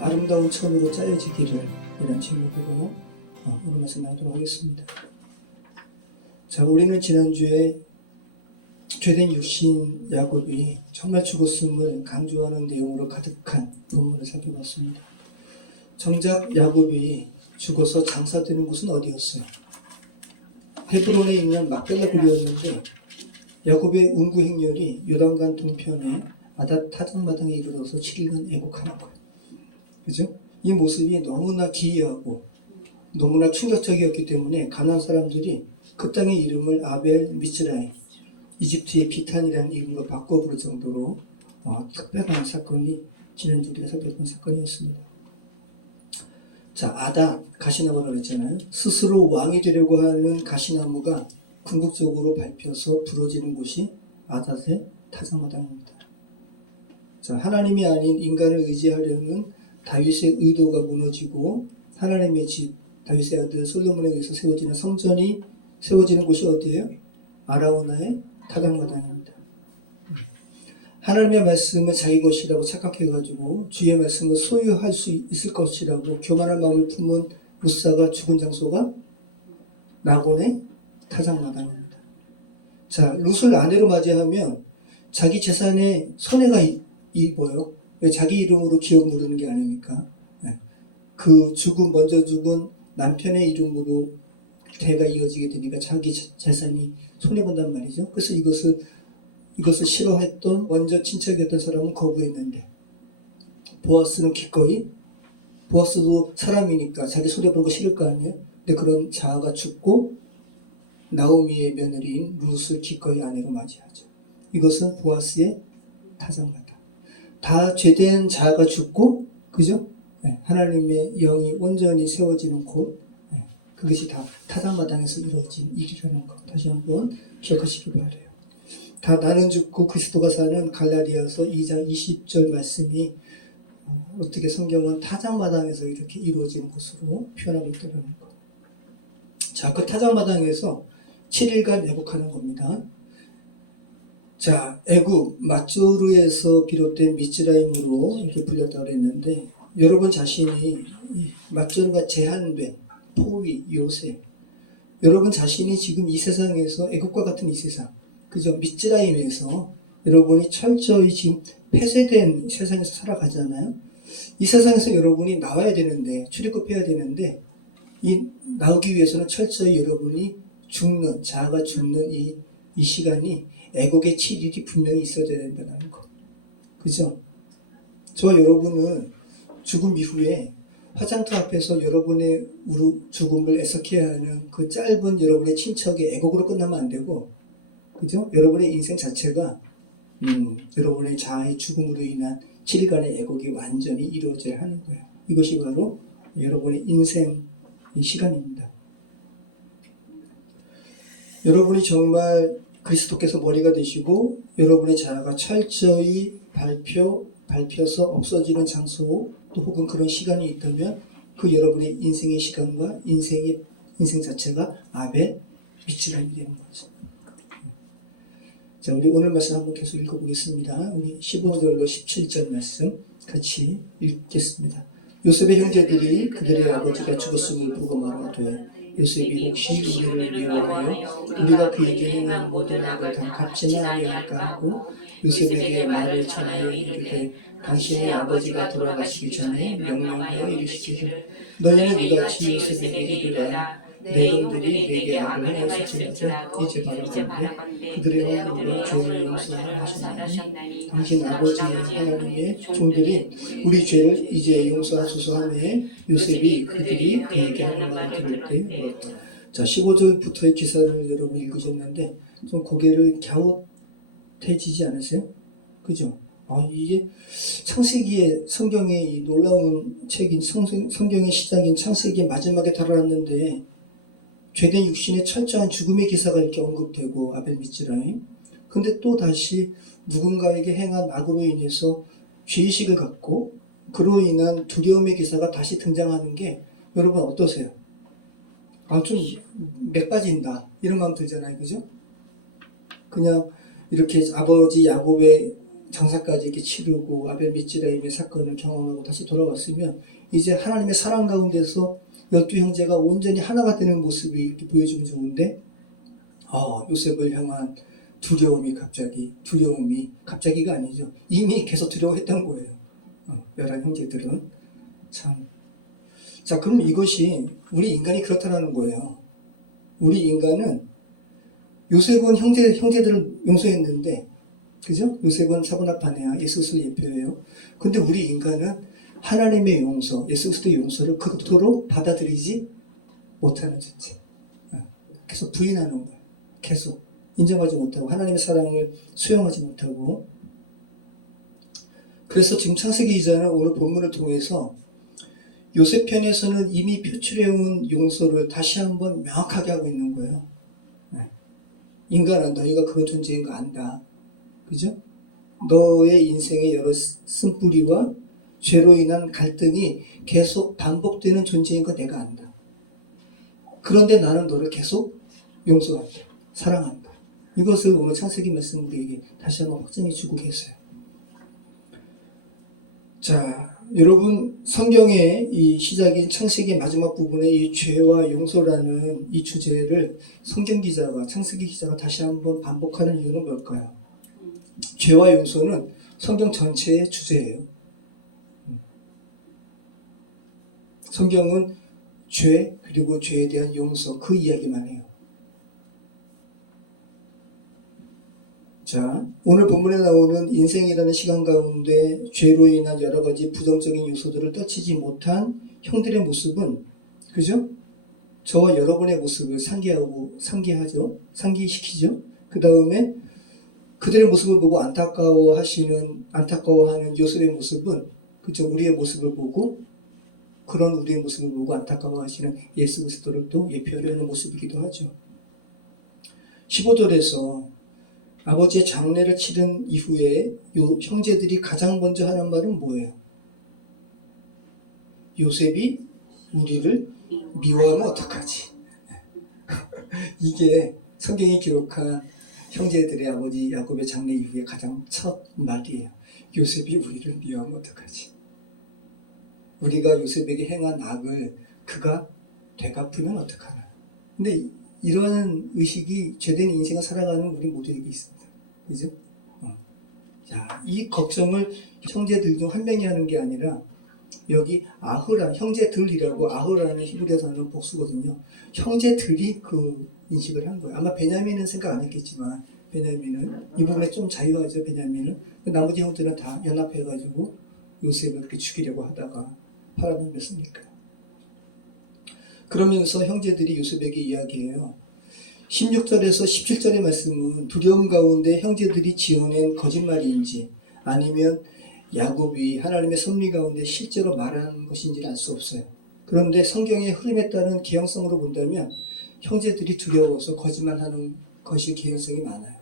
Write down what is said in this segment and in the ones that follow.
아름다운 천으로 짜여지기를 이런 제목으로 오늘 말씀 나누도록 하겠습니다. 자, 우리는 지난주에 죄된 육신 야곱이 정말 죽었음을 강조하는 내용으로 가득한 본문을 살펴봤습니다. 정작 야곱이 죽어서 장사되는 곳은 어디였어요? 헤브론에 있는 막벨라 굴이었는데 야곱의 운구 행렬이 요단강 동편에 아닷 타작마당에 이르러서 7일간 애곡하는 거예요. 그죠? 이 모습이 너무나 기이하고 너무나 충격적이었기 때문에 가나안 사람들이 그 땅의 이름을 아벨 미츠라임, 이집트의 비탄이라는 이름으로 바꿔 부를 정도로 특별한 사건이 지난주에 우리가 살펴본 사건이었습니다. 자, 아닷 가시나무라고 했잖아요. 스스로 왕이 되려고 하는 가시나무가 궁극적으로 밟혀서 부러지는 곳이 아닷의 타작마당입니다. 자, 하나님이 아닌 인간을 의지하려는 다윗의 의도가 무너지고 하나님의 집, 다윗의 아들 솔로몬에 의해서 세워지는 성전이 세워지는 곳이 어디예요? 아라우나의 타작마당입니다. 하나님의 말씀을 자기 것이라고 착각해가지고 주의 말씀을 소유할 수 있을 것이라고 교만한 마음을 품은 룻사가 죽은 장소가 나곤의 타작마당입니다. 자, 룻을 아내로 맞이하면 자기 재산에 손해가 입어요. 왜? 자기 이름으로 기업 물르는 게 아니니까. 그 먼저 죽은 남편의 이름으로 대가 이어지게 되니까 자기 재산이 손해본단 말이죠. 그래서 이것을 싫어했던 먼저 친척이었던 사람은 거부했는데 보아스는 기꺼이, 보아스도 사람이니까 자기 손해보는 거 싫을 거 아니에요. 근데 그런 자아가 죽고 나오미의 며느리인 룻을 기꺼이 아내로 맞이하죠. 이것은 보아스의 타작마당. 다 죄된 자아가 죽고, 그죠? 하나님의 영이 온전히 세워지는 곳, 그것이 다 타작마당에서 이루어진 일이라는 것 다시 한번 기억하시기 바라요. 다 나는 죽고 그리스도가 사는 갈라디아서 2장 20절 말씀이 어떻게 성경은 타작마당에서 이렇게 이루어지는 것으로 표현하고 있다는 것. 자, 그 타작마당에서 7일간 애곡하는 겁니다. 자, 애굽 맞조르에서 비롯된 미츠라임으로 이렇게 불렸다고 했는데 여러분 자신이 맞조르가 제한된 포위, 요새, 여러분 자신이 지금 이 세상에서 애국과 같은 이 세상, 그죠? 미츠라임에서 여러분이 철저히 지금 폐쇄된 세상에서 살아가잖아요. 이 세상에서 여러분이 나와야 되는데, 출애굽해야 되는데, 나오기 위해서는 철저히 여러분이 죽는, 자아가 죽는 이 시간이 애국의 7일이 분명히 있어야 된다는 거. 그죠? 저와 여러분은 죽음 이후에 화장터 앞에서 여러분의 죽음을 애석해야 하는 그 짧은 여러분의 친척의 애곡으로 끝나면 안 되고, 그죠? 여러분의 인생 자체가 여러분의 자아의 죽음으로 인한 7일간의 애곡이 완전히 이루어져야 하는 거예요. 이것이 바로 여러분의 인생의 시간입니다. 여러분이 정말 그리스도께서 머리가 되시고 여러분의 자아가 철저히 밟혀서 없어지는 장소 또 혹은 그런 시간이 있다면 그 여러분의 인생의 시간과 인생 자체가 아벨 미츠라임이 되는 거죠. 자, 우리 오늘 말씀 한번 계속 읽어보겠습니다. 우리 15절로 17절 말씀 같이 읽겠습니다. 요셉의 형제들이 그들의 아버지가 죽었음을 보고 말하되 요셉이 혹시 우리를 미워하여 우리가 그에게 행한 모든 악을 다 갚지는 아니할까 하고 요셉에게 말을 전하여 이르되 당신의 아버지가 돌아가시기 전에 명령하여 이르시기를 너희는 이같이 요셉에게 이르라 내 형들이 내게 악을 행하였을지라도 이제 바라건대 그들의 허물로 죄를 용서하셨나니 당신 아버지 하나님의 종들이 우리 죄를 이제 용서하소서 하매 요셉이 그들이 그에게 하는 말을 들을 때 물었다. 자, 15절부터의 기사를 여러분 읽으셨는데 좀 고개를 갸웃해지지 않으세요? 그죠? 이게 창세기의 성경의 이 놀라운 책인 성경의 시작인 창세기의 마지막에 달아났는데 죄된 육신의 철저한 죽음의 기사가 이렇게 언급되고 아벨 미츠라임. 근데 또 다시 누군가에게 행한 악으로 인해서 죄의식을 갖고 그로 인한 두려움의 기사가 다시 등장하는 게 여러분 어떠세요? 좀 맥 빠진다 이런 마음 들잖아요. 그죠? 그냥 이렇게 아버지 야곱의 장사까지 이렇게 치르고 아벨 미츠라임의 사건을 경험하고 다시 돌아왔으면 이제 하나님의 사랑 가운데서 12형제가 온전히 하나가 되는 모습이 이렇게 보여주면 좋은데 요셉을 향한 두려움이 갑자기가 아니죠. 이미 계속 두려워했던 거예요. 11형제들은 참. 자, 그럼 이것이 우리 인간이 그렇다는 거예요. 우리 인간은 요셉은 형제들을 용서했는데, 그죠? 요셉은 사분합하네요. 예수 그리스도를 예표해요. 근데 우리 인간은 하나님의 용서, 예수 그리스도의 용서를 그토록 받아들이지 못하는 존재. 계속 부인하는 거예요. 계속 인정하지 못하고 하나님의 사랑을 수용하지 못하고. 그래서 지금 창세기 기자는 오늘 본문을 통해서 요셉 편에서는 이미 표출해온 용서를 다시 한번 명확하게 하고 있는 거예요. 인간아, 너희가 그런 존재인 거 안다. 그죠? 너의 인생의 여러 쓴뿌리와 죄로 인한 갈등이 계속 반복되는 존재인 거 내가 안다. 그런데 나는 너를 계속 용서한다. 사랑한다. 이것을 오늘 창세기 말씀 우리에게 다시 한번 확증해 주고 계세요. 자, 여러분, 성경의 이 시작인 창세기 마지막 부분에 이 죄와 용서라는 이 주제를 성경 기자가, 창세기 기자가 다시 한번 반복하는 이유는 뭘까요? 죄와 용서는 성경 전체의 주제예요. 성경은 죄, 그리고 죄에 대한 용서, 그 이야기만 해요. 자, 오늘 본문에 나오는 인생이라는 시간 가운데 죄로 인한 여러 가지 부정적인 요소들을 떨치지 못한 형들의 모습은, 그죠? 저와 여러분의 모습을 상기시키죠. 그 다음에 그들의 모습을 보고 안타까워하는 요셉의 모습은, 그죠? 우리의 모습을 보고, 그런 우리의 모습을 보고 안타까워하시는 예수 그리스도를 또 예표하려는 모습이기도 하죠. 15절에서 아버지의 장례를 치른 이후에 형제들이 가장 먼저 하는 말은 뭐예요? 요셉이 우리를 미워하면 어떡하지? 이게 성경이 기록한 형제들의 아버지 야곱의 장례 이후에 가장 첫 말이에요. 요셉이 우리를 미워하면 어떡하지? 우리가 요셉에게 행한 악을 그가 되갚으면 어떡하나? 근데 이러한 의식이 죄된 인생을 살아가는 우리 모두에게 있습니다. 그죠? 자, 이 걱정을 형제들 중 한 명이 하는 게 아니라 여기 형제들이라고 아흐라는 히브리어 단어는 복수거든요. 형제들이 그 인식을 한 거예요. 아마 베냐민은 생각 안 했겠지만 베냐민은 이 부분에 좀 자유하죠. 베냐민은. 나머지 형들은 다 연합해가지고 요셉을 그렇게 죽이려고 하다가 팔아넘겼으니까. 그러면서 형제들이 요셉에게 이야기해요. 16절에서 17절의 말씀은 두려움 가운데 형제들이 지어낸 거짓말인지 아니면 야곱이 하나님의 섭리 가운데 실제로 말하는 것인지는 알 수 없어요. 그런데 성경의 흐름에 따른 개연성으로 본다면 형제들이 두려워서 거짓말하는 것이 개연성이 많아요.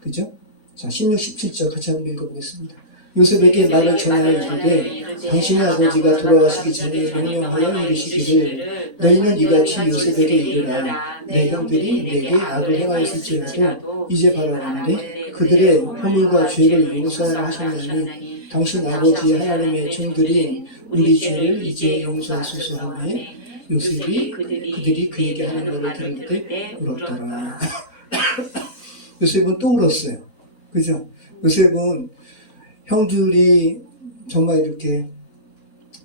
그죠? 자, 16, 17절 같이 한번 읽어보겠습니다. 요셉에게 말을 전하여 이르되 당신의 아버지가 돌아가시기 전에 명령하여 이르시기를 너희는 이같이 요셉에게 이르라. 내 형들이 내게 악을 행하였을지라도 이제 바라오는데 그들의 허물과 죄를 용서하라 하셨나니 당신 아버지 하나님의 종들인 우리 죄를 이제 용서하소서 하며 요셉이 그들이 그에게 하는 말을 들을 때 울었더라. 요셉은 또 울었어요. 그죠? 요셉은 형들이 정말 이렇게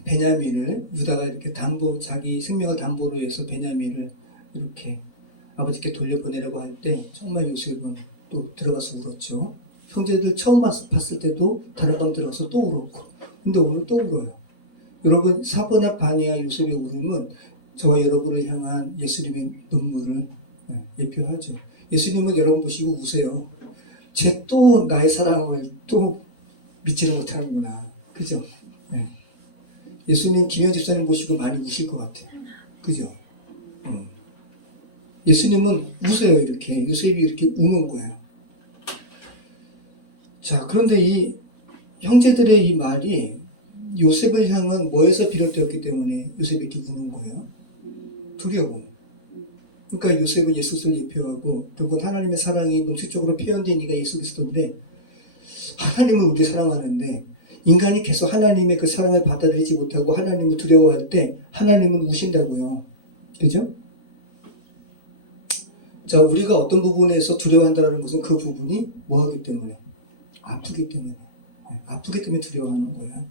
베냐민을, 유다가 이렇게 자기 생명을 담보로 해서 베냐민을 이렇게 아버지께 돌려보내려고 할 때 정말 요셉은 또 들어가서 울었죠. 형제들 처음 봤을 때도 다른 방 들어가서 또 울었고, 근데 오늘 또 울어요. 여러분, 사보나 바니아 요셉의 울음은 저와 여러분을 향한 예수님의 눈물을 예표하죠. 예수님은 여러분 보시고 우세요. 쟤 또 나의 사랑을 또 믿지는 못하는구나. 그죠? 네. 예수님 김현 집사님 보시고 많이 우실 것 같아요. 그죠? 예수님은 우세요. 이렇게 요셉이 이렇게 우는 거예요. 자, 그런데 이 형제들의 이 말이 요셉을 향한 뭐에서 비롯되었기 때문에 요셉이 이렇게 우는 거예요? 두려움. 그러니까 요셉은 예수 그리스도를 예표하고 결국 하나님의 사랑이 공식적으로 표현된 이가 예수 그리스도인데 하나님은 우리 사랑하는데 인간이 계속 하나님의 그 사랑을 받아들이지 못하고 하나님을 두려워할 때 하나님은 우신다고요. 그죠? 자, 우리가 어떤 부분에서 두려워한다는 것은 그 부분이 뭐 하기 때문에? 아프기 때문에. 아프기 때문에 두려워하는 거예요.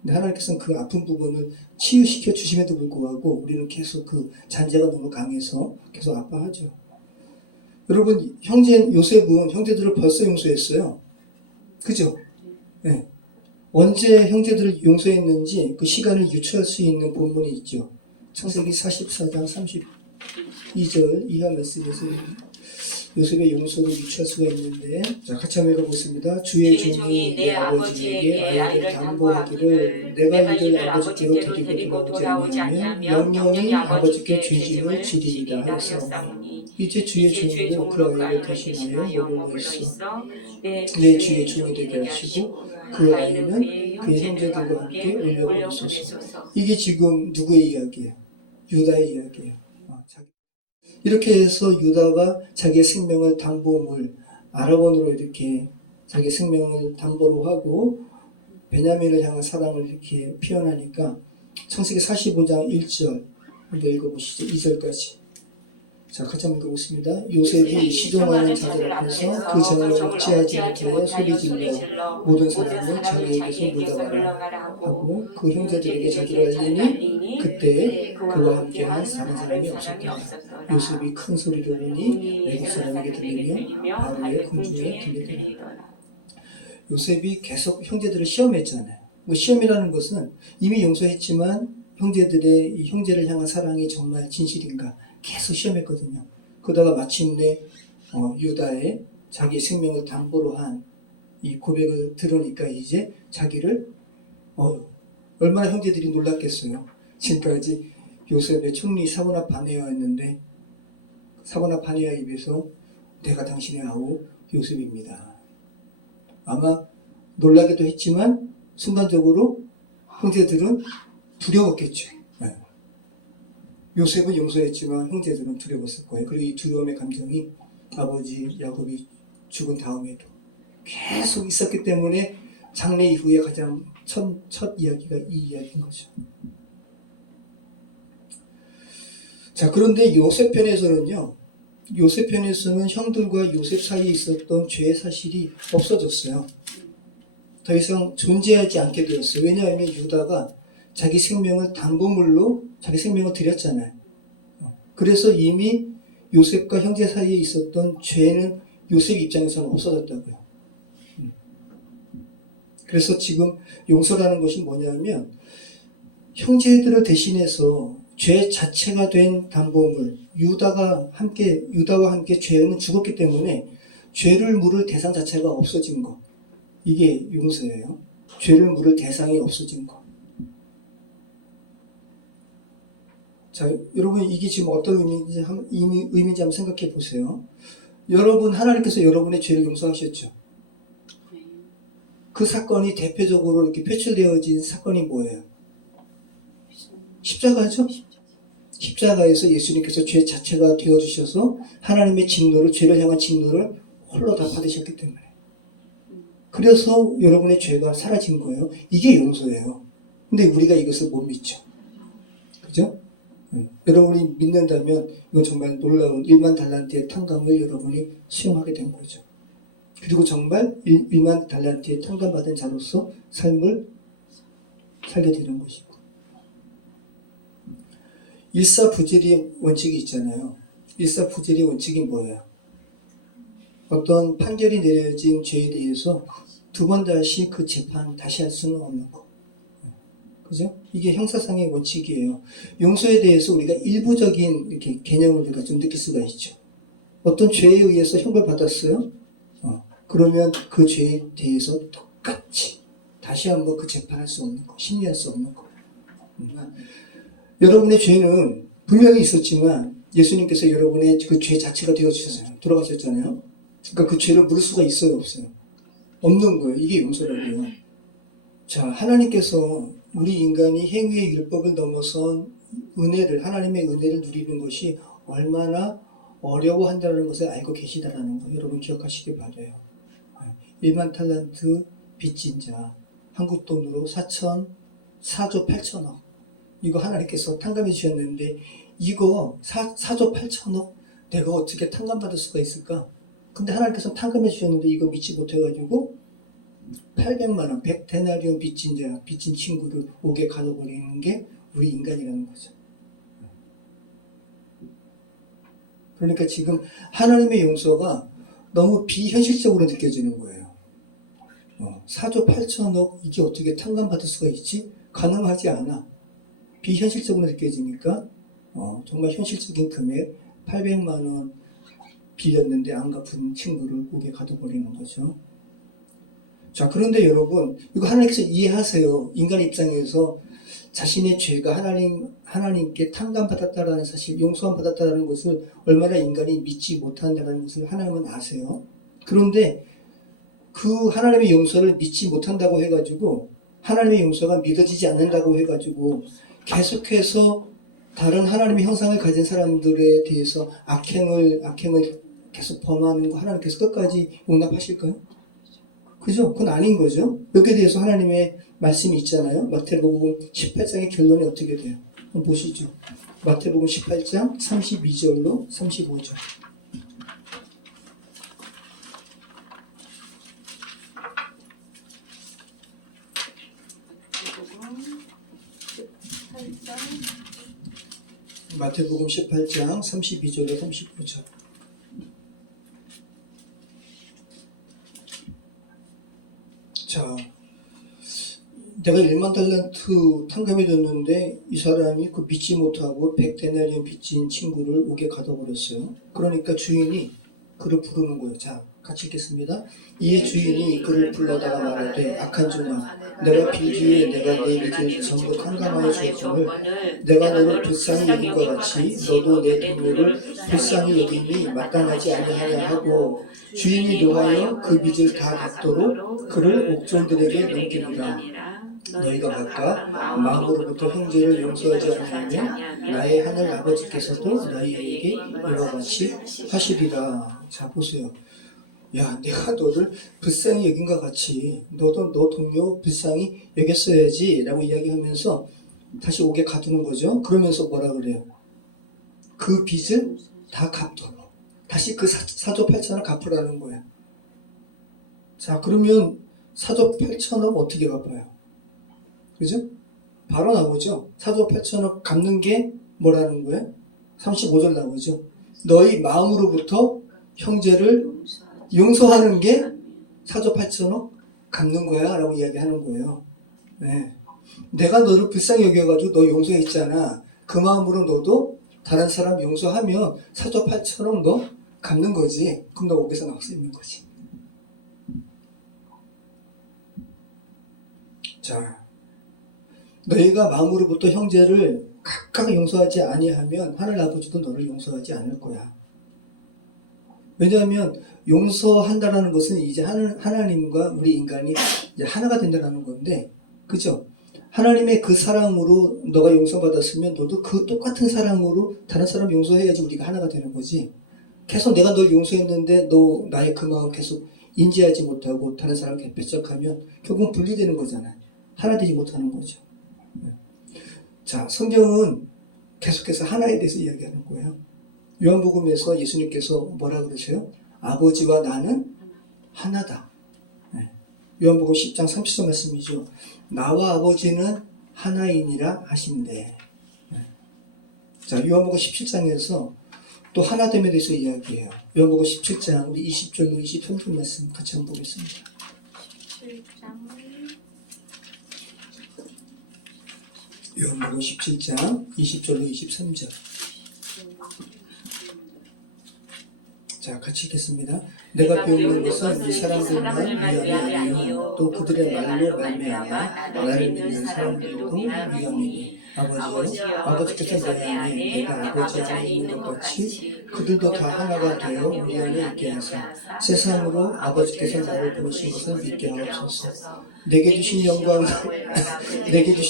근데 하나님께서는 그 아픈 부분을 치유시켜 주심에도 불구하고 우리는 계속 그 잔재가 너무 강해서 계속 아파하죠. 여러분, 요셉은 형제들을 벌써 용서했어요. 그죠? 네. 언제 형제들을 용서했는지 그 시간을 유추할 수 있는 본문이 있죠. 창세기 44장 32절 이하 말씀에서 요셉의 용서를 유추할 수가 있는데, 자, 같이 한번 읽어보겠습니다. 주의 종이 내 아버지에게 아이를 담보하기를 내가 이를 아버지께로 데리고 돌아오지 아니하면 영영이 아버지께 죄짐을 지리이다 하였사오니 이제 주의 종으로 그 아이를 대신하여 모르고 있어 내 주의 종이 되게 하시고 그 아이는 그의 형제들과 함께 올려보소서. 이게 지금 누구의 이야기예요? 유다의 이야기예요. 이렇게 해서 유다가 자기의 생명을 담보물, 아라본으로 이렇게 자기 생명을 담보로 하고 베냐민을 향한 사랑을 이렇게 표현하니까 창세기 45장 1절 한번 읽어보시죠. 2절까지. 자, 같이 한번 읽어보겠습니다. 요셉이 시종하는 자들 앞에서 그 정을 억제하지 못하여 소리질러 모든 사람을 자기에게서 물러가라 하고 그 형제들에게 자기를 알리니 그때 그와 함께한 다른 사람이 없었다. 요셉이 큰 소리로 우니 외국 사람에게 들리며 바로의 궁중에 들리더라. 요셉이 계속 형제들을 시험했잖아요. 뭐 시험이라는 것은 이미 용서했지만 형제들의 이 형제를 향한 사랑이 정말 진실인가 계속 시험했거든요. 그러다가 마침내 유다의 자기 생명을 담보로 한 이 고백을 들으니까 이제 자기를 얼마나 형제들이 놀랐겠어요. 지금까지 요셉의 총리 사고나 바네아였는데 사고나 바네아 입에서 내가 당신의 아우 요셉입니다. 아마 놀라기도 했지만 순간적으로 형제들은 두려웠겠죠. 네. 요셉은 용서했지만 형제들은 두려웠을 거예요. 그리고 이 두려움의 감정이 아버지 야곱이 죽은 다음에도 계속 있었기 때문에 장례 이후에 가장 첫 이야기가 이 이야기인 거죠. 자, 그런데 요셉 편에서는 형들과 요셉 사이에 있었던 죄의 사실이 없어졌어요. 더 이상 존재하지 않게 되었어요. 왜냐하면 유다가 자기 생명을 담보물로 자기 생명을 드렸잖아요. 그래서 이미 요셉과 형제 사이에 있었던 죄는 요셉 입장에서는 없어졌다고요. 그래서 지금 용서라는 것이 뭐냐면 형제들을 대신해서 죄 자체가 된 담보물, 유다와 함께 죄는 죽었기 때문에 죄를 물을 대상 자체가 없어진 것. 이게 용서예요. 죄를 물을 대상이 없어진 것. 자, 여러분 이게 지금 어떤 의미인지 한번 생각해 보세요. 여러분, 하나님께서 여러분의 죄를 용서하셨죠. 그 사건이 대표적으로 이렇게 표출되어진 사건이 뭐예요? 십자가죠? 십자가에서 예수님께서 죄 자체가 되어주셔서 하나님의 진노를, 죄를 향한 진노를 홀로 다 받으셨기 때문에. 그래서 여러분의 죄가 사라진 거예요. 이게 용서예요. 근데 우리가 이것을 못 믿죠. 그죠? 여러분이 믿는다면 이건 정말 놀라운 1만 달란트의 탕감을 여러분이 수용하게 된 거죠. 그리고 정말 1만 달란트의 탕감받은 자로서 삶을 살게 되는 것이고. 일사부질의 원칙이 있잖아요. 일사부질의 원칙이 뭐예요? 어떤 판결이 내려진 죄에 대해서 두 번 다시 그 재판 다시 할 수는 없는 거. 그죠? 이게 형사상의 원칙이에요. 용서에 대해서 우리가 일부적인 이렇게 개념을 우리가 좀 느낄 수가 있죠. 어떤 죄에 의해서 형벌받았어요? 그러면 그 죄에 대해서 똑같이 다시 한번 그 재판할 수 없는 거, 심리할 수 없는 거. 여러분의 죄는 분명히 있었지만 예수님께서 여러분의 그 죄 자체가 되어주셨어요. 돌아가셨잖아요. 그러니까 그 죄를 물을 수가 있어요, 없어요? 없는 거예요. 이게 용서라고요. 자, 하나님께서 우리 인간이 행위의 율법을 넘어선 은혜를, 하나님의 은혜를 누리는 것이 얼마나 어려워한다는 것을 알고 계시다는 거 여러분 기억하시기 바라요. 1만 탈란트 빚진 자, 한국 돈으로 4조 8천억. 이거 하나님께서 탕감해 주셨는데 이거 4조 8천억 내가 어떻게 탕감받을 수가 있을까? 근데 하나님께서 탕감해 주셨는데 이거 믿지 못해가지고 800만 원, 100데나리온 빚진 자, 빚진 친구를 옥에 가둬버리는 게 우리 인간이라는 거죠. 그러니까 지금 하나님의 용서가 너무 비현실적으로 느껴지는 거예요. 4조 8천억 이게 어떻게 탕감받을 수가 있지? 가능하지 않아. 비현실적으로 느껴지니까 정말 현실적인 금액 800만 원 빌렸는데 안 갚은 친구를 옥에 가둬버리는 거죠. 자, 그런데 여러분 이거 하나님께서 이해하세요. 인간 입장에서 자신의 죄가 하나님께 탕감받았다라는 사실, 용서함 받았다라는 것을 얼마나 인간이 믿지 못한다는 것을 하나님은 아세요. 그런데 그 하나님의 용서를 믿지 못한다고 해가지고 하나님의 용서가 믿어지지 않는다고 해가지고 계속해서 다른 하나님의 형상을 가진 사람들에 대해서 악행을 계속 범하는 거 하나님께서 끝까지 용납하실까요? 그죠? 그건 아닌 거죠. 여기에 대해서 하나님의 말씀이 있잖아요. 마태복음 18장의 결론이 어떻게 돼요? 한번 보시죠. 마태복음 18장 32절로 35절. 마태복음 18장 32절로 35절. 자, 내가 1만 달란트 탕감해줬는데 이 사람이 그 믿지 못하고 100데나리온 빚진 친구를 옥에 가둬버렸어요. 그러니까 주인이 그를 부르는 거예요. 자, 같이 읽겠습니다. 이에 주인이 그를 불러다가 말하되 악한 종아, 내가 빌기에 내가 내 빚을 전부 탕감하여 주었거늘 내가 너를 불쌍히 여긴과 같이 너도 내 동료를 불쌍히 여김이 마땅하지 아니하냐 하고 주인이 노하여 그 빚을 다 갚도록 그를 옥졸들에게 넘기리라. 너희가 각각 마음으로부터 형제를 용서하지 않으면 나의 하늘 아버지께서도 너희에게 이와 같이 하시리라. 자, 보세요. 야, 내가 너를 불쌍히 여긴과 같이 너도 너 동료 불쌍히 여겼어야지 라고 이야기하면서 다시 옥에 가두는 거죠. 그러면서 뭐라 그래요? 그 빚을 다 갚도록 다시 그 4조 8천을 갚으라는 거야. 자, 그러면 4조 8천억 어떻게 갚아요? 그죠? 바로 나오죠. 4조 8천억 갚는 게 뭐라는 거예요? 35절 나오죠. 너희 마음으로부터 형제를 용서하는 게 4조 8천억 갚는 거야 라고 이야기하는 거예요. 네. 내가 너를 불쌍히 여겨가지고 너 용서했잖아. 그 마음으로 너도 다른 사람 용서하면 4조 8천억 너 갚는 거지. 그럼 너 옥에서 나올 수 있는 거지. 자, 너희가 마음으로부터 형제를 각각 용서하지 아니하면 하늘 아버지도 너를 용서하지 않을 거야. 왜냐하면 용서한다라는 것은 이제 하나님과 우리 인간이 이제 하나가 된다는 건데, 그죠? 하나님의 그 사랑으로 너가 용서받았으면 너도 그 똑같은 사랑으로 다른 사람 용서해야지 우리가 하나가 되는 거지. 계속 내가 널 용서했는데 너 나의 그 마음 계속 인지하지 못하고 다른 사람을 배척하면 결국은 분리되는 거잖아요. 하나 되지 못하는 거죠. 자, 성경은 계속해서 하나에 대해서 이야기하는 거예요. 요한복음에서 예수님께서 뭐라 그러세요? 아버지와 나는 하나다. 요한복음 10장 30절 말씀이죠. 나와 아버지는 하나이니라 하신대. 자, 요한복음 17장에서 또 하나됨에 대해서 이야기해요. 요한복음 17장 우리 20절로 23절 말씀 같이 한번 보겠습니다. 17장 요한복음 17장 20절로 23절. 자, 같이 읽겠습니다. 내가 배우는 것은 이 사람들만 위함이 아니요 또 그들의 말로 말미암아 나를 믿는 사람들도 위함이니 아버지께서 내 안에 내가 아버지 안에 있는 것 같이 그들도 다 하나가 되어 우리 안에 있게 하사 세상으로 아버지께서 나를 보내신 것을 믿게 하옵소서. 내게 주신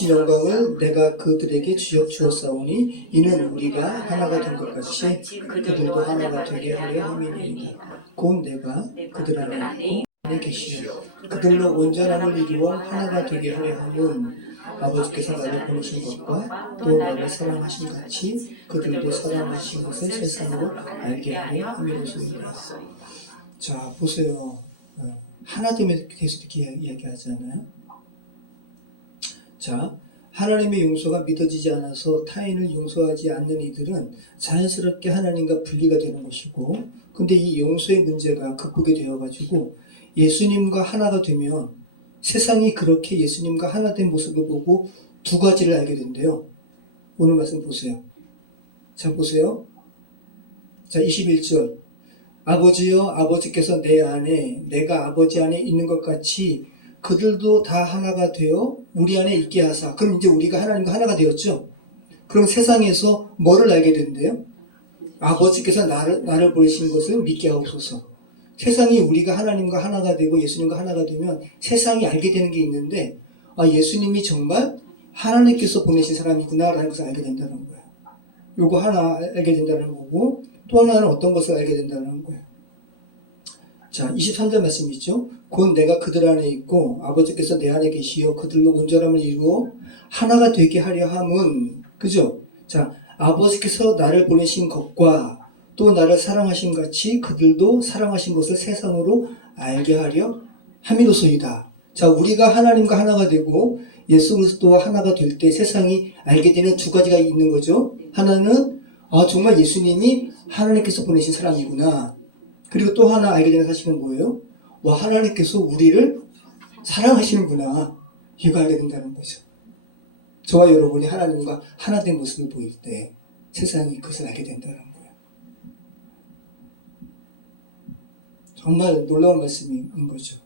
영광을 내가 그들에게 주었사오니 이는 우리가 하나가 된 것 같이 그들도 하나가 되게 하려 함이니이다. 곧 내가 그들 안에 있고 계시오. 그들로 온전함을 이루어 하나가 되게 하려 함은 아버지께서 나를 보내신 것과 또 나를 사랑하신 같이 그들도 사랑하신 것을 세상으로 알게 하려 함이로소이다. 자, 보세요. 하나됨에 대해서 이렇게 이야기하잖아요. 자, 하나님의 용서가 믿어지지 않아서 타인을 용서하지 않는 이들은 자연스럽게 하나님과 분리가 되는 것이고, 근데 이 용서의 문제가 극복이 되어가지고 예수님과 하나가 되면 세상이 그렇게 예수님과 하나 된 모습을 보고 두 가지를 알게 된대요. 오늘 말씀 보세요. 자, 보세요. 자, 21절. 아버지여, 아버지께서 내 안에, 내가 아버지 안에 있는 것 같이 그들도 다 하나가 되어 우리 안에 있게 하사. 그럼 이제 우리가 하나님과 하나가 되었죠? 그럼 세상에서 뭐를 알게 된대요? 아버지께서 나를 보내신 것을 믿게 하옵소서. 세상이 우리가 하나님과 하나가 되고 예수님과 하나가 되면 세상이 알게 되는 게 있는데, 아, 예수님이 정말 하나님께서 보내신 사람이구나라는 것을 알게 된다는 거예요. 요거 하나 알게 된다는 거고, 또 하나는 어떤 것을 알게 된다는 거예요. 자, 23절 말씀 있죠? 곧 내가 그들 안에 있고 아버지께서 내 안에 계시어 그들로 온전함을 이루어 하나가 되게 하려 함은, 그죠? 자, 아버지께서 나를 보내신 것과 또 나를 사랑하신 같이 그들도 사랑하신 것을 세상으로 알게 하려 함이로소이다. 자, 우리가 하나님과 하나가 되고 예수 그리스도와 하나가 될 때 세상이 알게 되는 두 가지가 있는 거죠. 하나는 정말 예수님이 하나님께서 보내신 사람이구나. 그리고 또 하나 알게 되는 사실은 뭐예요? 하나님께서 우리를 사랑하시는구나. 이거 알게 된다는 거죠. 저와 여러분이 하나님과 하나 된 모습을 보일 때 세상이 그것을 알게 된다는 거예요. 정말 놀라운 말씀인 거죠.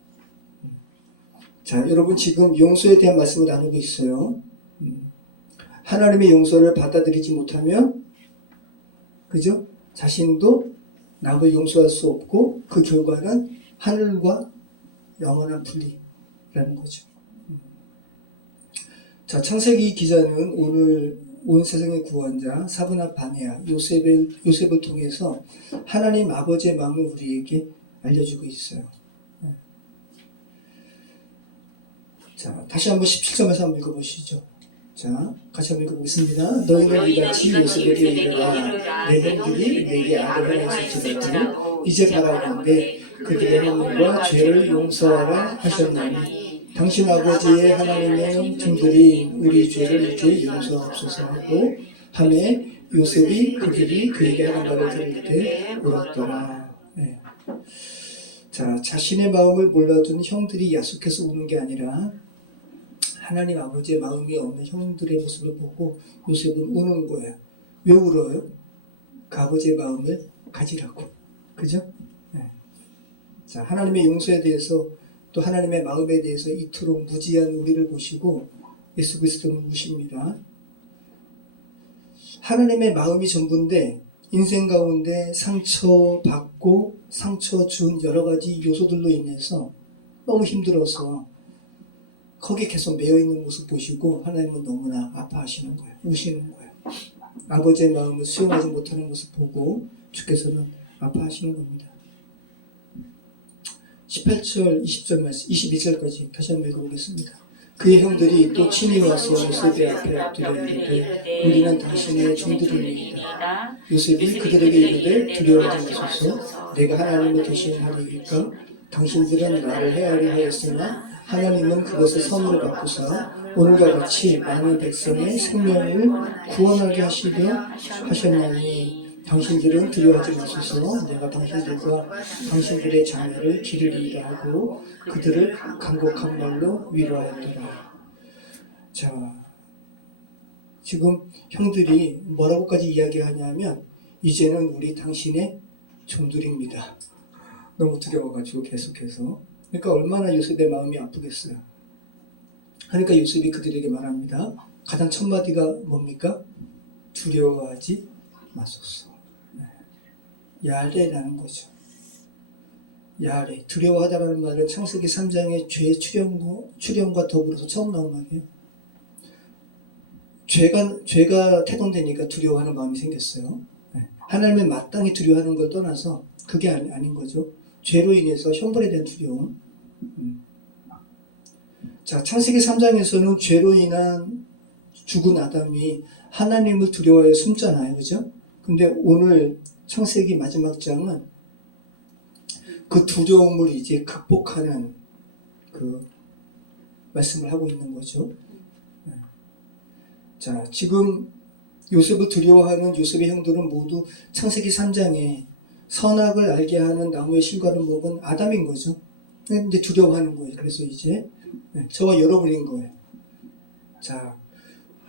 자, 여러분 지금 용서에 대한 말씀을 나누고 있어요. 하나님의 용서를 받아들이지 못하면, 그죠? 자신도 남을 용서할 수 없고 그 결과는 하늘과 영원한 분리라는 거죠. 자, 창세기 기자는 오늘 온 세상의 구원자 사브나 바네아 요셉을 통해서 하나님 아버지의 마음을 우리에게 알려주고 있어요. 자, 다시 한번 17절에서 한번 읽어보시죠. 자, 같이 한번 읽어보겠습니다. 너희는 이같이 요셉에게 이르라. 내 형들이 내게 악을 행했을지라도 이제 바라건대 그들의 허물과 죄를 용서하라 하셨나니 당신 아버지의 하나님의 종들이 우리 죄를 이제 용서하옵소서 하고 하매 요셉이 그들이 그에게 하는 말을 들을 때 울었더라. 네. 자, 자신의 마음을 몰라둔 형들이 야속해서 우는 게 아니라 하나님 아버지의 마음이 없는 형들의 모습을 보고 요셉은 우는 거예요. 왜 울어요? 그 아버지의 마음을 가지라고. 그죠? 네. 자, 하나님의 용서에 대해서 또 하나님의 마음에 대해서 이토록 무지한 우리를 보시고 예수 그리스도는 우십니다. 하나님의 마음이 전부인데 인생 가운데 상처받고 상처 준 여러 가지 요소들로 인해서 너무 힘들어서 거기에 계속 매여있는 모습 보시고 하나님은 너무나 아파하시는 거예요. 우시는 거예요. 아버지의 마음을 수용하지 못하는 모습 보고 주께서는 아파하시는 겁니다. 18절, 20절 말씀, 22절까지 다시 한번 읽어보겠습니다. 그의 형들이 또 친히 와서 요셉의 앞에 엎드려 이르되 우리는 당신의 종들이니이다. 요셉이 그들에게 이르되 두려워하지 마소서. 내가 하나님을 대신하리이까. 당신들은 나를 해하려 하였으나 하나님은 그것을 선으로 바꾸사 오늘과 같이 많은 백성의 생명을 구원하게 하시려 하셨나니 당신들은 두려워하지 마소서. 내가 당신들과 당신들의 자녀를 기르리이다 하고 그들을 간곡한 말로 위로하였더라. 자, 지금 형들이 뭐라고까지 이야기하냐면 이제는 우리 당신의 종들입니다. 너무 두려워가지고 계속해서. 그러니까 얼마나 요셉의 마음이 아프겠어요. 그러니까 요셉이 그들에게 말합니다. 가장 첫 마디가 뭡니까? 두려워하지 마소서. 야레라는 거죠. 야레. 두려워하다라는 말은 창세기 3장의 죄 출현과 더불어서 처음 나온 말이에요. 죄가 태동되니까 두려워하는 마음이 생겼어요. 하나님을 마땅히 두려워하는 걸 떠나서 그게 아닌 거죠. 죄로 인해서 형벌에 대한 두려움. 자, 창세기 3장에서는 죄로 인한 죽은 아담이 하나님을 두려워해 숨잖아요. 그죠? 근데 오늘 창세기 마지막 장은 그 두려움을 이제 극복하는 그 말씀을 하고 있는 거죠. 자, 지금 요셉을 두려워하는 요셉의 형들은 모두 창세기 3장에 선악을 알게 하는 나무의 실과를 먹은 아담인 거죠. 근데 두려워하는 거예요. 그래서 이제 저와 여러분인 거예요. 자,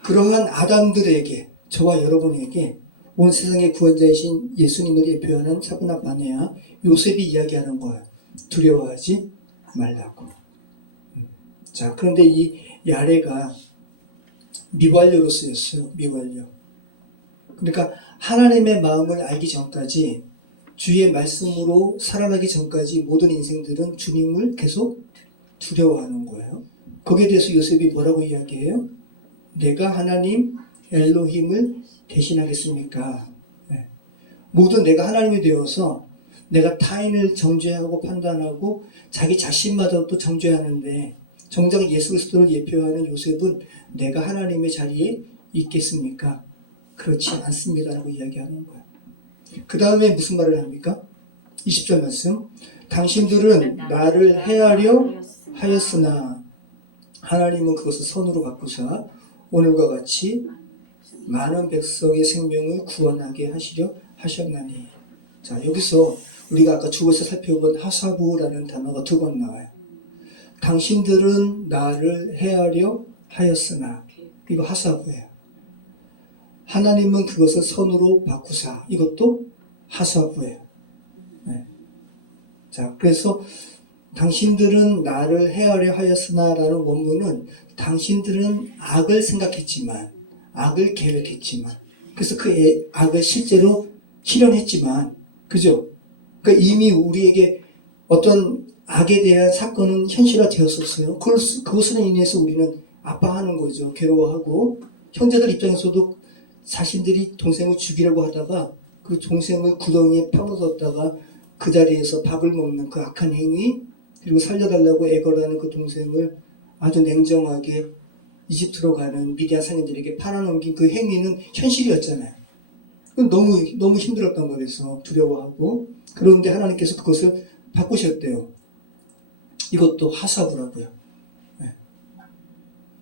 그러한 아담들에게, 저와 여러분에게 온 세상의 구원자이신 예수님을 대표하는 차분한 아내야 요셉이 이야기하는 거예요. 두려워하지 말라고. 자, 그런데 이 야레가 미완료로 쓰였어요. 미완료. 그러니까 하나님의 마음을 알기 전까지, 주의 말씀으로 살아나기 전까지 모든 인생들은 주님을 계속 두려워하는 거예요. 거기에 대해서 요셉이 뭐라고 이야기해요? 내가 하나님 엘로힘을 대신하겠습니까? 네. 모두 내가 하나님이 되어서 내가 타인을 정죄하고 판단하고 자기 자신마저도 정죄하는데 정작 예수 그리스도를 예표하는 요셉은 내가 하나님의 자리에 있겠습니까? 그렇지 않습니다라고 이야기하는 거예요. 그 다음에 무슨 말을 합니까? 20절 말씀. 당신들은 나를 해하려 하였으나 하나님은 그것을 선으로 바꾸사 오늘과 같이 많은 백성의 생명을 구원하게 하시려 하셨나니. 자, 여기서 우리가 아까 주어서 살펴본 하사부라는 단어가 두 번 나와요. 당신들은 나를 해하려 하였으나, 이거 하사부예요. 하나님은 그것을 선으로 바꾸사, 이것도 하사부예요. 네. 자, 그래서 당신들은 나를 해하려 하였으나 라는 원문은 당신들은 악을 생각했지만, 악을 계획했지만, 그래서 그 악을 실제로 실현했지만, 그죠? 그러니까 이미 우리에게 어떤 악에 대한 사건은 현실화 되었었어요. 그것으로 인해서 우리는 아파하는 거죠. 괴로워하고. 형제들 입장에서도 자신들이 동생을 죽이려고 하다가 그 동생을 구덩이에 파묻었다가 그 자리에서 밥을 먹는 그 악한 행위, 그리고 살려달라고 애걸하는 그 동생을 아주 냉정하게 이집트로 가는 미디안 상인들에게 팔아넘긴 그 행위는 현실이었잖아요. 너무 힘들었던 거라서 두려워하고. 그런데 하나님께서 그것을 바꾸셨대요. 이것도 하사부라고요. 네.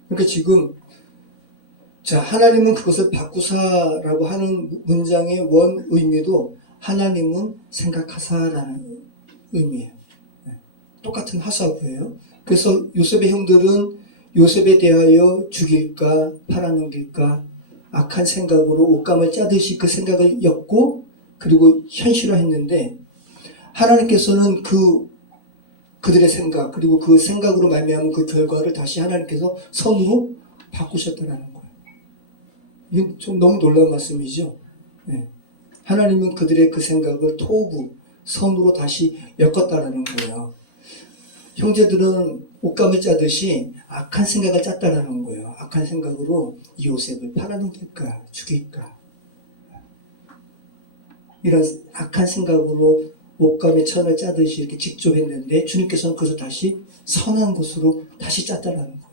그러니까 지금 자, 하나님은 그것을 바꾸사라고 하는 문장의 원 의미도 하나님은 생각하사라는 의미예요. 네. 똑같은 하사부예요. 그래서 요셉의 형들은 요셉에 대하여 죽일까 팔아넘길까 악한 생각으로 옷감을 짜듯이 그 생각을 엮고 그리고 현실화했는데, 하나님께서는 그들의 생각, 그리고 그 생각으로 말미암은 그 결과를 다시 하나님께서 선으로 바꾸셨다는 거예요. 이건 좀 너무 놀라운 말씀이죠. 네. 하나님은 그들의 그 생각을 토부, 선으로 다시 엮었다라는 거예요. 형제들은 옷감을 짜듯이 악한 생각을 짰다라는 거예요. 악한 생각으로 요셉을 팔아넘길까, 죽일까. 이런 악한 생각으로 옷감에 천을 짜듯이 이렇게 직조했는데 주님께서는 그것을 다시 선한 것으로 다시 짰다라는 거예요.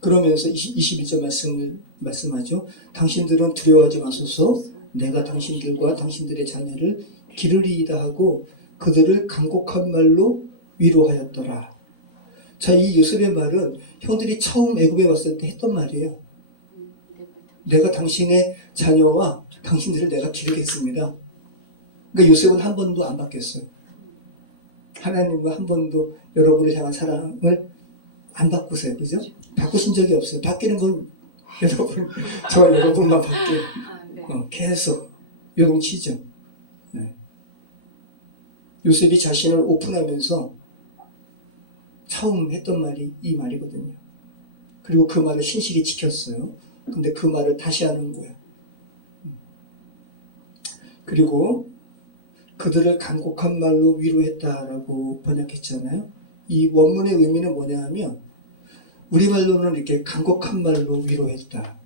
그러면서 21절 말씀하죠. 당신들은 두려워하지 마소서. 내가 당신들과 당신들의 자녀를 기르리이다 하고 그들을 간곡한 말로 위로하였더라. 자, 이 요셉의 말은 형들이 처음 애굽에 왔을 때 했던 말이에요. 내가 당신의 자녀와 당신들을 내가 기르겠습니다. 그러니까 요셉은 한 번도 안 바뀌었어요. 하나님과 한 번도 여러분을 향한 사랑을 안 바꾸세요. 그죠? 바꾸신 적이 없어요. 바뀌는 건 여러분, 저와 여러분만 바뀌어요. 계속 요동치죠. 네. 요셉이 자신을 오픈하면서 처음 했던 말이 이 말이거든요. 그리고 그 말을 신실히 지켰어요. 근데 그 말을 다시 하는 거예요. 그리고 그들을 간곡한 말로 위로했다라고 번역했잖아요. 이 원문의 의미는 뭐냐 하면 우리말로는 이렇게 간곡한 말로 위로했다.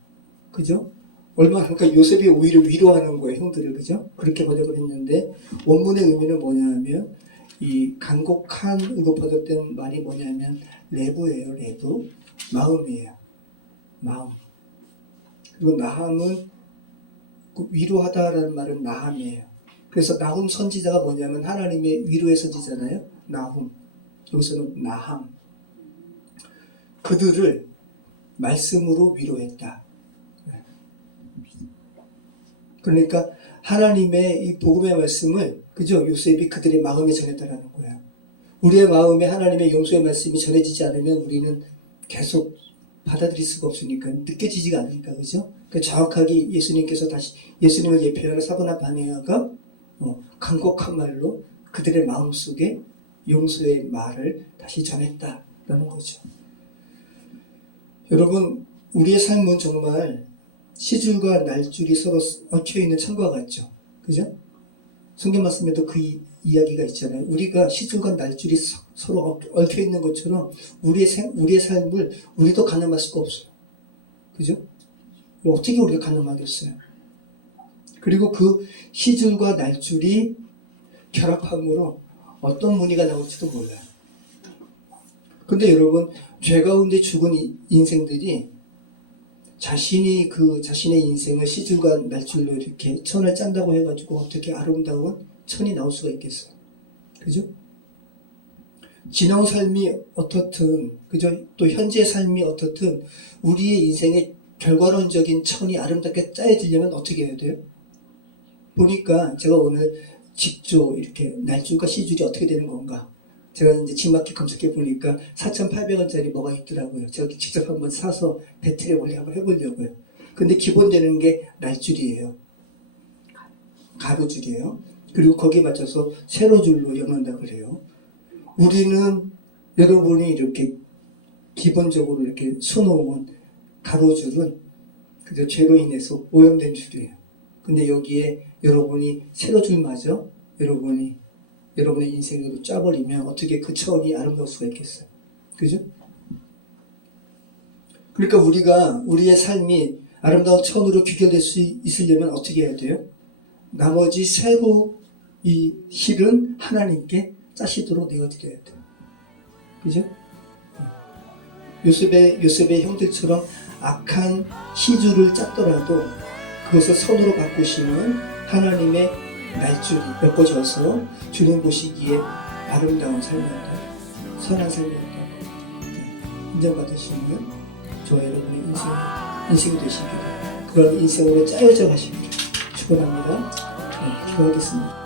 그죠? 얼마 그러니까 요셉이 오히려 위로하는 거예요, 형들을. 그죠? 그렇게 번역을 했는데 원문의 의미는 뭐냐면 이 간곡한으로 번역된 말이 뭐냐면 레브예요. 레브. 마음이에요. 마음. 그리고 나함은 그 위로하다라는 말은 나함이에요. 그래서 나훔 선지자가 뭐냐면 하나님의 위로의 선지자잖아요. 나훔. 여기서는 나함. 그들을 말씀으로 위로했다. 그러니까 하나님의 이 복음의 말씀을 그죠? 요셉이 그들의 마음에 전했다라는 거야. 우리의 마음에 하나님의 용서의 말씀이 전해지지 않으면 우리는 계속 받아들일 수가 없으니까 느껴지지가 않으니까 그죠? 그러니까 정확하게 예수님께서 다시 예수님을 예표하는 사도나 바네아가 간곡한 말로 그들의 마음속에 용서의 말을 다시 전했다라는 거죠. 여러분 우리의 삶은 정말 시줄과 날줄이 서로 얽혀있는 천과 같죠. 그죠? 성경 말씀에도 그 이야기가 있잖아요. 우리가 시줄과 날줄이 서로 얽혀있는 것처럼 우리의 삶을 우리도 가늠할 수가 없어요. 그죠? 어떻게 우리가 가늠하겠어요? 그리고 그 시줄과 날줄이 결합함으로 어떤 무늬가 나올지도 몰라요. 근데 여러분 죄 가운데 죽은 인생들이 자신이 그 자신의 인생을 시줄과 날줄로 이렇게 천을 짠다고 해가지고 어떻게 아름다운 천이 나올 수가 있겠어요. 그죠? 지나온 삶이 어떻든, 그죠? 또 현재의 삶이 어떻든 우리의 인생의 결과론적인 천이 아름답게 짜여지려면 어떻게 해야 돼요? 보니까 제가 오늘 직조 이렇게 날줄과 시줄이 어떻게 되는 건가? 제가 이제 지마켓 검색해 보니까 4,800원짜리 뭐가 있더라고요. 제가 직접 한번 사서 배틀에 원래 한번 해보려고요. 근데 기본 되는 게 날줄이에요. 가로줄이에요. 그리고 거기에 맞춰서 세로줄로 연한다 그래요. 우리는 여러분이 이렇게 기본적으로 이렇게 수놓은 가로줄은 그저 죄로 인해서 오염된 줄이에요. 근데 여기에 여러분이 세로줄마저 여러분의 인생으로 짜버리면 어떻게 그 천이 아름다울 수가 있겠어요. 그죠? 그러니까 우리가 우리의 삶이 아름다운 천으로 귀결될 수 있으려면 어떻게 해야 돼요? 나머지 세로 이 실은 하나님께 짜시도록 내어드려야 돼요. 그죠? 요셉의 형들처럼 악한 시주를 짰더라도 그것을 선으로 바꾸시는 하나님의 날줄이 엮어져서 주님 보시기에 아름다운 삶이었다. 선한 삶이었다. 인정받으시면 저와 여러분의 인생이 되시기를 그런 인생으로 짜여져 가시기를 축원합니다. 기도하겠습니다.